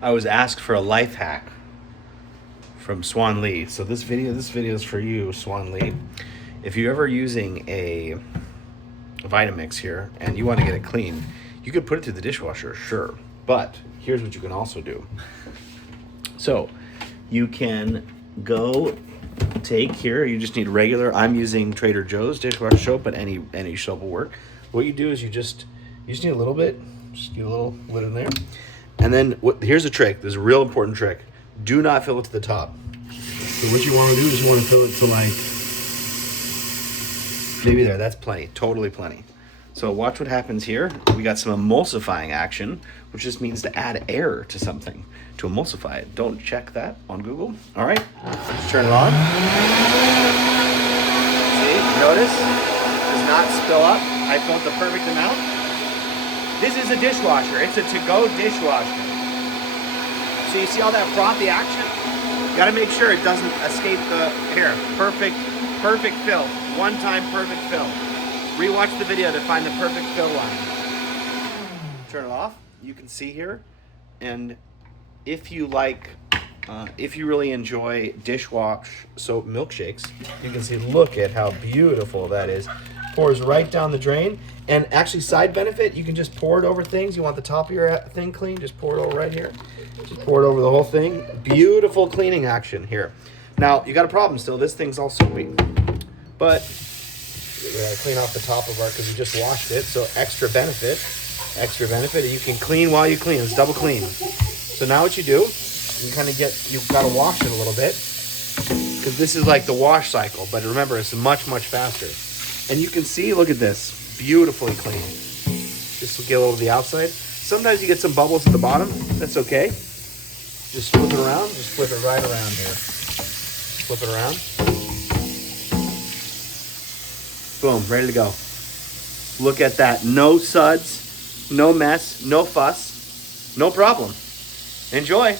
I was asked for a life hack from Swanly. So this video is for you, Swanly. If you're ever using a Vitamix here and you want to get it clean, you could put it through the dishwasher, sure. But here's what you can also do. So you can go take here, you just need regular, I'm using Trader Joe's dishwasher soap, but any soap will work. What you do is you just need a little bit, just get a little lid in there. And then here's a trick, this is a real important trick. Do not fill it to the top. So what you want to do is you want to fill it to like, maybe there, that's plenty, totally plenty. So watch what happens here. We got some emulsifying action, which just means to add air to something, to emulsify it. Don't check that on Google. All right, let's turn it on. See, notice, does not spill up. I filled the perfect amount. This is a dishwasher, it's a to-go dishwasher. So you see all that frothy action? You gotta make sure it doesn't escape the here. Perfect fill, one-time perfect fill. Rewatch the video to find the perfect fill line. Turn it off. You can see here, and if you really enjoy dishwash soap milkshakes, you can see. Look at how beautiful that is. Pours right down the drain, and actually, side benefit, you can just pour it over things. You want the top of your thing clean? Just pour it over right here. Just pour it over the whole thing. Beautiful cleaning action here. Now you got a problem still. This thing's all soapy, but we gotta clean off the top of our, because we just washed it, so extra benefit, you can clean while you clean. It's double clean. So now what you do, you kind of you've got to wash it a little bit, because this is like the wash cycle, but remember, it's much faster. And you can see, look at this, beautifully clean. Just get a little of the outside. Sometimes you get some bubbles at the bottom, that's okay. Just flip it around, just flip it right around here. Flip it around. Boom, ready to go. Look at that. No suds, no mess, no fuss, no problem. Enjoy.